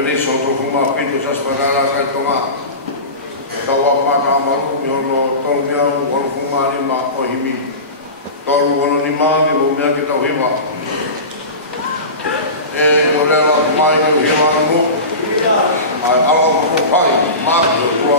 Peniso to kuma pintu sasparara kai tonga. Tawa mana maru nyono tolmia wal kuma lima ohimi. Tolu wono ni mangi wo mea ki tau hima. O lela mai ki hima mu. Ai ala ko pai maku tua.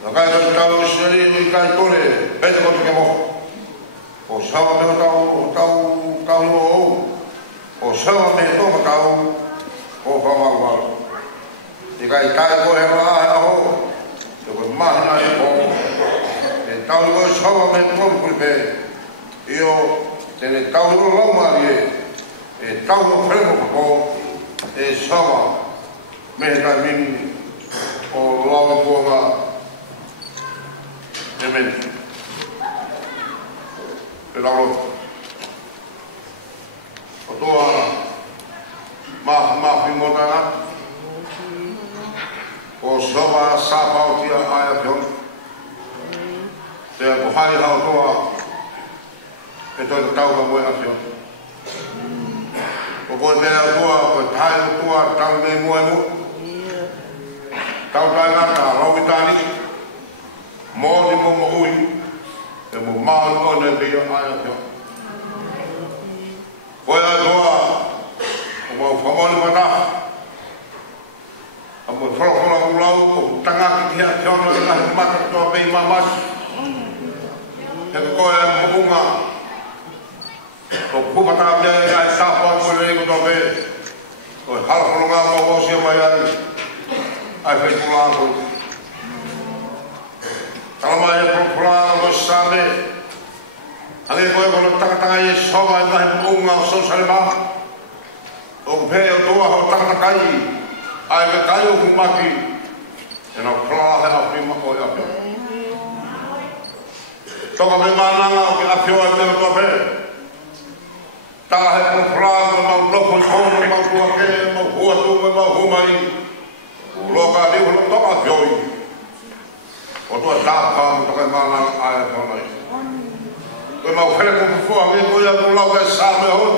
Nakai ka tau seri ni kai tole, pete ko ke mo. O sawa me tau o sawa me to tau o fa wa. Ni kai ko he la ho. Ko ma na e ko. E tau ko sawa me to ko pe. Io tene tau lo ma ye. E tau ko ko e sawa me ka min o lo ko ma. Amen. Pero o toa ma fimotana o soba sapautia aya pion te ko hai ha toa e to tau ka moe afion o ko te toa ko tai toa tau me moe mo tau tai ngata rawitani mo ni mo ui e mo mau o ne te ai te o ya doa o mo famole mata o mo fora ulau o tanga ki ha te ono na mata to be mamas e ko e mo bunga o pumata me ai sa po mo le ko be o hal ko nga mo o si mai ai fe pula ko Kalama ya propulana mo sabe. Ane ko ko taka ye soba na bunga so salba. O pe o toa ho taka kai. Ai me kai o kumaki. E no proa ha prima ko ya. Toka me mananga o ke afio e me ko pe. Ta he propulana mo bloco ko mo ko ke mo ko tu mo ko mai. Lo ka di lo toka fioi. O tua tapa to ka mana ai to mai ko mau fere ko fo a me ko ya ko la ka sa me ho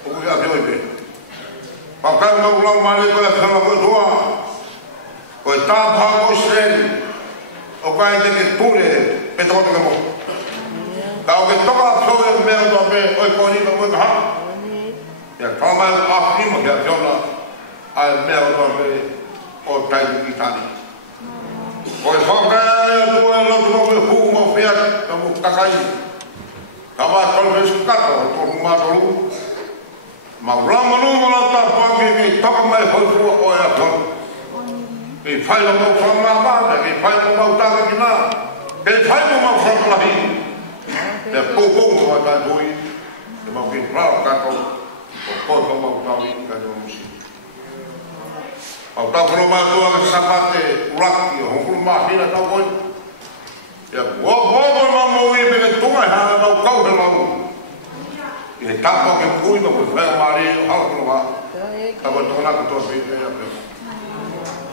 o ko ya be be pa ka mau la male ko ya khala ko tua ko tapa ko sren o ka ite ke pure pe to ko mo ka o ke to ka so me to be o ko ni mo ha ya ka ma a fi mo ya jo na ai me to be o tai ki tani Oi foca do lo me fumo fiat como takai. Tava talvez cato por uma dolu. Mas lá não tá porque toca mais foi o a fon. E faz o meu fon lá banda, e faz o meu tava aqui lá. E faz o meu fon lá aí. É pouco vai dar dois. E mau que pra cato. O corpo mau tá aí, cadê o músico? Au tau kono mātua ka sapate uraki, hongkulu māhina tau koi. Ia kuo ma mōi me ke tunga hana tau kau he lau. I he tāpau ke kui ma koe whea maari hala kono wā. Tau tōna ka tō white ea pēo.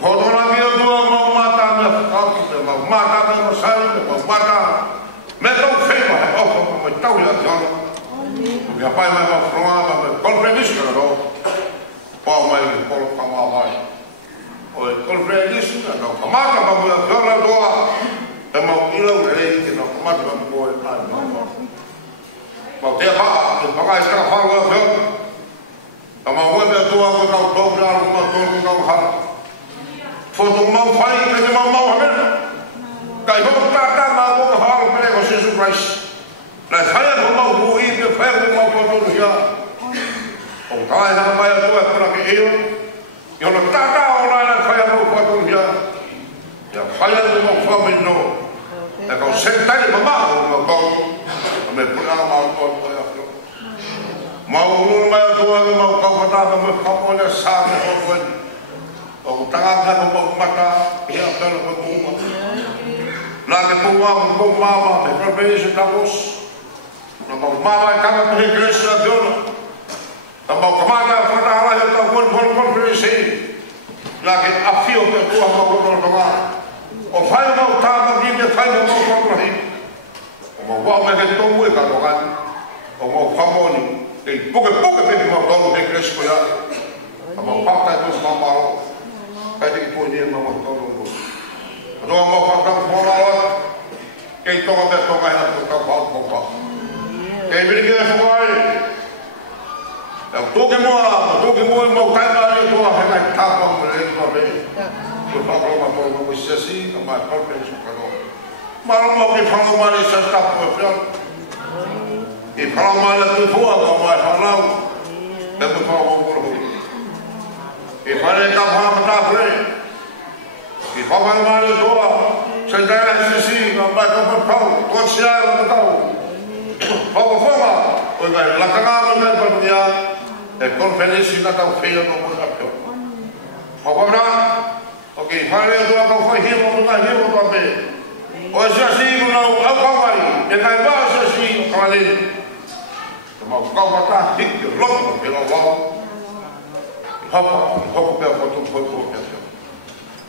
Ko tōna ki o tua mau mātā me whakauki, me mau mātā me masari, me mau mātā. Me tau whenua he auka ma mai tau hea te ono. Me hapai mai ma whronga ma me konfrendiska na rō. Pau mai me kolo kama mai. O e kolfreis na kamata ma mo dona doa e ma ilo rei que no kamata ma mo e ai ma te ha e paga esta fala ho ma mo me doa ko ka dobra ma to ko ka ha foto ma fai que ma ma ha kai ho ta ma mo ka ha pre ko Jesus Christ la sai mo ma mo i que fa mo ma foto ya o kai ha ma ya to para que eu Yo no tata ora na faya no pato ya. Ya faya no famino. E ko sentai mama no ko. Me pula ma ko ya. Ma unu ma to ma ko pata ma ko le sa no ko. O tanga ka no mata ya pelo ko uma. La que pua ko mama me prepare ta vos. No mama ka na igreja de Deus. Tambah kemana pada Allah yang tahu pun konferensi, lagi afio ke tuah mau berdoa. O fai mau tahu dia fai mau konferensi. O mau buat mereka tunggu kan kan. O mau famoni, bukan bagi mau tahu dekres koya. O mau fakta itu mau, kayak itu dia mau tahu. Kalau mau fakta mau kayak itu ada tongkai atau kau bawa. Kayak begini semua. Toke mo mau kai mai to ha kai tapa mo le to be ko whakaro mato mo sesi ka mai kolpe sukaro maro mo ke whalo mare sa tapu e whia e whalo mare tu fua ka mai whalau e mo whalo mongoro hui e whare ka whamata pure e whamai mare toa sa dara sesi ka mai kolpe pau ko siara na tau whakawhonga o ngai lakanga mo ngai patia e konferensi na tau whia no mo apio whakamra ok, whare tua kau whai himo mo ngai himo tua pe o e sia si kuna au kawai e ngai wā sia si kalani te mau kawata hiki loko pe la wau hoko pia kotu poi poi pia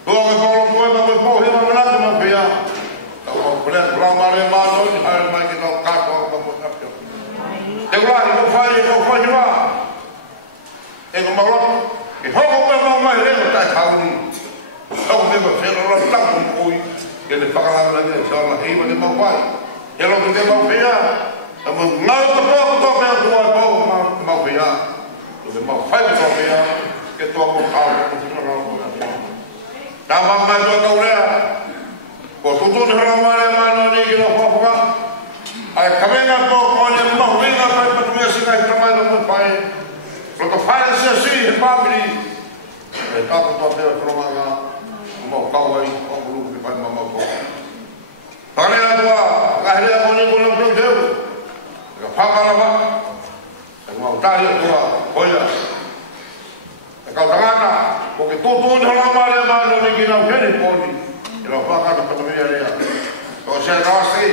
tua me kolo poi ma poi poi himo mana te mau pia tau mau pulea kula mare mano i haere mai ki tau kato au kamo tapio te kula i kau whai hiwa e ko mauloko i hoko pia mau mai reo tai kauni au me ma whera rau tapu koi ke le whakalanga ni e sauna heima te mau wai e lo te mau pia a mo ngau te pōku tō pia tua e pōku mau pia o te mau whai tō pia ke tō mo kau o te wharau o te pōku tā mamai tō kau rea ko tutuni harau mare mano ni ki no whapaka ai kamenga tō kone mahu inga pai patumia singa i tamai no mo pai lo ka whaia sia si he pāpiri e tāpu tō pia wharonga mau kawai o guru ki pai mamau ko tangera tua kahrea koni kono pro teu ka whakarava e mau tari tua hoia e kau tangana ko ke tutuni harau mare mano ni ki nau heri koni e lau whakata patamia rea ko se rasi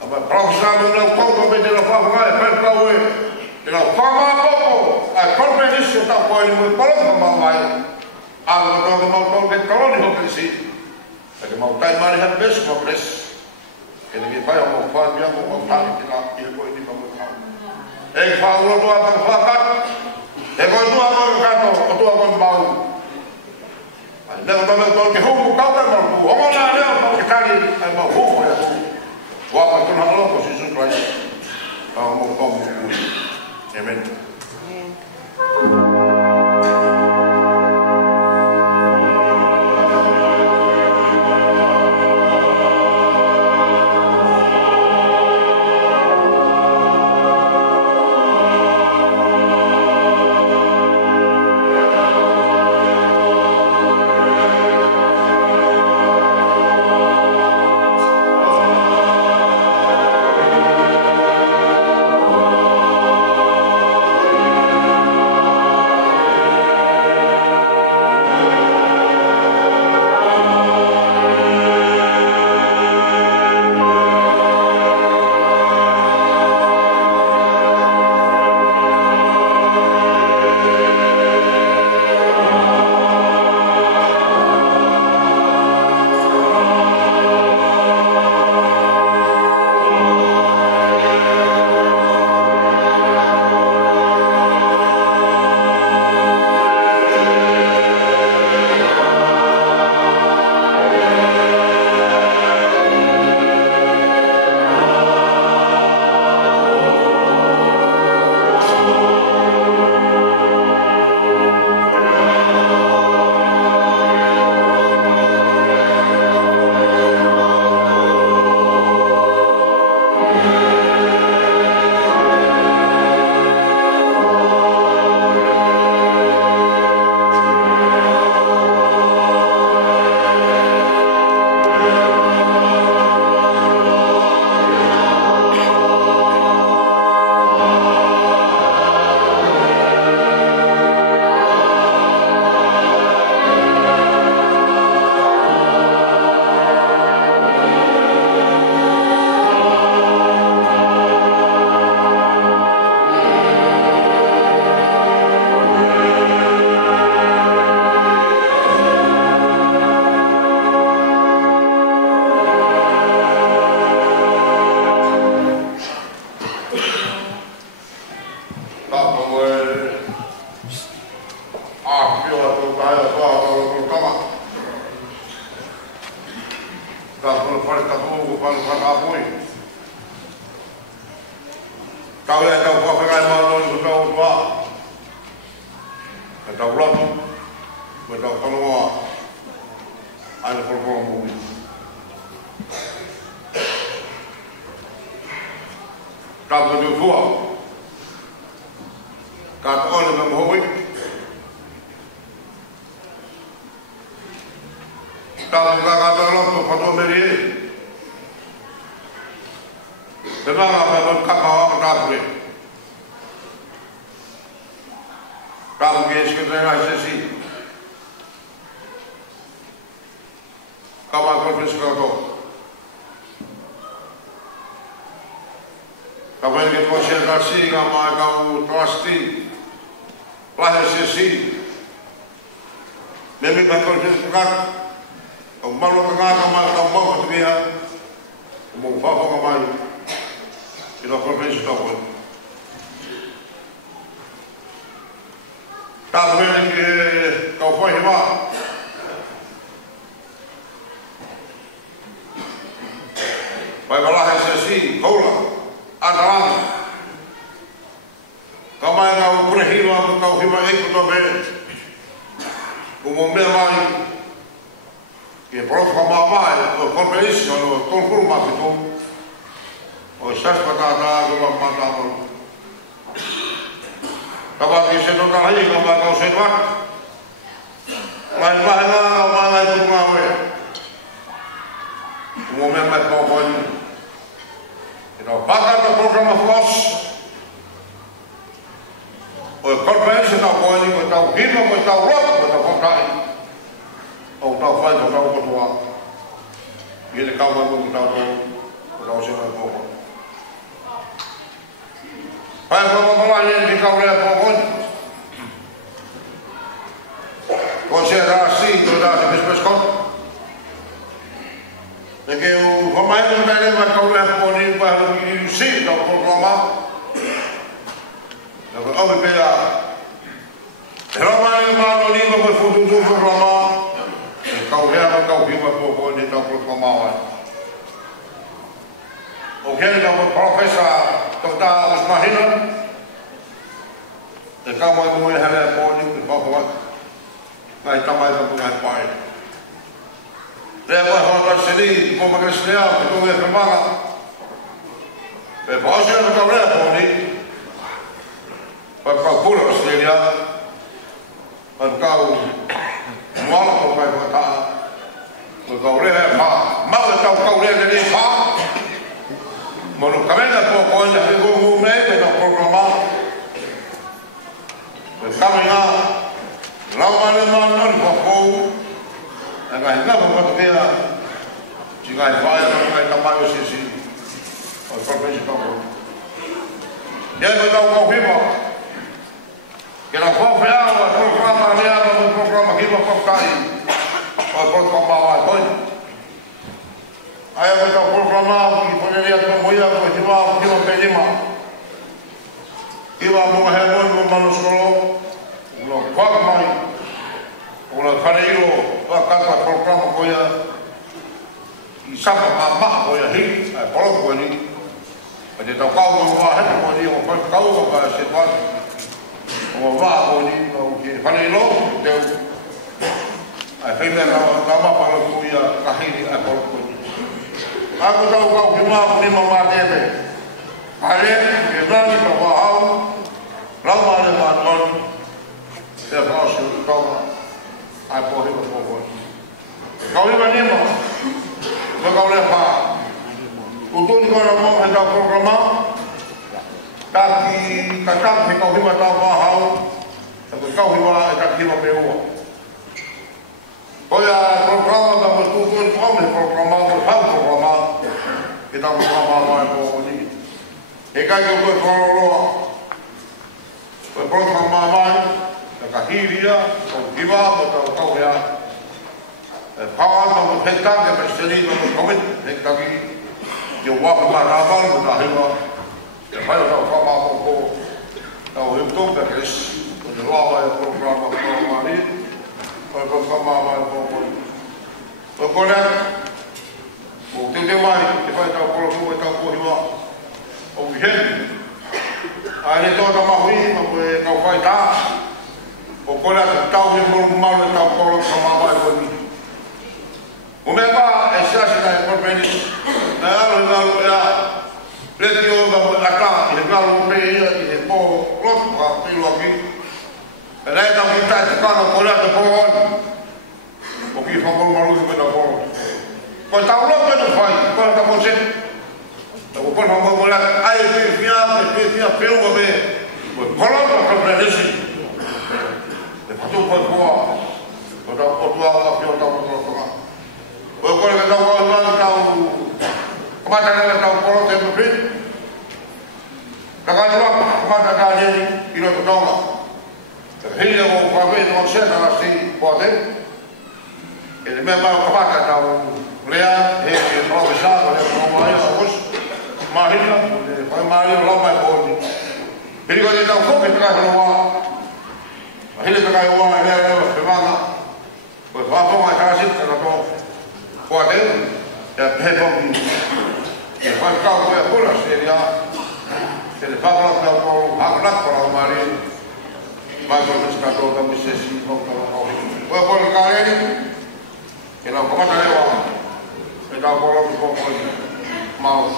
ama profesa me lau kouto me te lau whakanga e pai kau e lau whakama koko a korpe nisio ta koe ni mui palaka mau mai Aku tahu ke mau tahu ke kalau ni hoki si, tapi mau tai mari hat bes mau pres, kena kita bayar mau faham dia mau tahu kita ia kau ini mau tahu. Faham tu apa fakat, kau tu apa kata, tu apa bau. Dan kalau tahu ke hukum kau kan mau, orang lain dia mau sekali mau hukum ya. Wapa tu nak lo posisi Christ, mau tahu. Amen. Kau yang kau pakai malu itu kau tua, kau lotu, kau kalau Ai por mui. Tau ko tua. Ka ole me moi. Tau ka lo to pato meri. Tenang apa ka ka pre. Tau ke sekretariat sesi. Kawan konfisikator. Kawan que konsentrasi kama kau trustee. Lahir sesi. Memi konfisikator. Kau malu tengah kama kau mau ketukia. Mau apa kama itu? Kita konfisikator. Tak boleh kau faham. Vai falar assim, rola, atrás. Como é que o prehiro a botar o rima aí com o bem? Como meu mãe, que prova como a mãe, o compromisso, o concurso mais tudo, o chefe para dar uma mandada. Tava aqui sendo na rua, como é que o senhor? Mas vai lá por uma vez. O momento mais bom. Então, para o programa FLOSS, o corporação está bom, está o RIMA, está o ROC, está o CONTAI, ou está o FAI, está o COTUA. E ele calma muito, está o senhor pouco. Vai falar ele de calma pouco. Considerar assim, toda a pessoa. Porque o comando não vai calcular por ele para o sim, não proclamar. Então, homem pela. Roma não livro para o futuro proclamar. Calcular por ele não proclamar. O que ele não professa, tocar os marinos. E calma com ele por ele por favor. Vai também para o pai. Lepas orang sini, como Kristian, itu memang, bahasa kita boleh ni, pakai pulau Australia, pakai malam pakai kota, pakai boleh apa, malam tahu kau boleh jadi apa, malu kami nak pokok jadi guru mereka nak program, kami nak lawan pokok. Agak hendak membuat dia jika ada yang tambah sisi, profesi kamu. Dia beritahu kau hidup. Kalau kau faham program dia atau program hidup kau kali, kau bawa kau. Ayah beritahu program kita lihat semuanya kau hidup pelima. Hidup mengajar manusia, ulang kuat mai. Ulah fareiro kata program koya isapa mama koya hi polo koni ade tau kau mo ha koni o kau ka sepan o va koni o ke fareiro teu ai fei na mama palo koya kahiri a polo koni aku tau kau ni mama tebe ale ke nani ka va au lama le maton se fasu toma ai pode por favor. Kau ni mana ni? Kau lepas. Untuk ni kalau mau ada program, tapi kakak ni kau ni macam apa? Kau ni macam kakak ni macam apa? Kau ya program dah betul kau ni program program kita program apa kau ni? Ekai kau program apa? Kahiria, Kiva, kau ya, kawan mau hentak ke presiden mau komit hentak ini, jawab marabal mudah hebat, kalau kau mau kau hitung terus, jawab program ini, program apa Kemudian, bukti demai, kita tahu kalau kita tahu hiwa, oke, ada tu orang mahu ini, kau faida. O kola tahu ni mau tahu kalau sama apa ini. le tio ga mo ata i ga lo me i he po lot ga pe lo ki la ta ki ta ka no ko la to po o ki fa ko malu ko na po ko ta lo ko no fai ko ta mo se o ko no mo la ai fia pe o be ko lo ko pre desi e fa to ko o ta o tu a pio ta mo ko o ko le ta ko la ta o mata na ta ko te mo pe ta ka no mata ka ni i no to no hele o pa ve no se na si pode e me ma ko mata ta o lea e professor e no mai a vos marina e mai lo mai ko ni ele ko ta ko ke ta no wa hele ta ka wa le le va pues va a tomar casi para todo pode e pe po e fa ka ko e pura seria se le fa la ko habla para o mari vai con el escato da misesi no ko o por el careni que no como ta le va e da por lo ko mal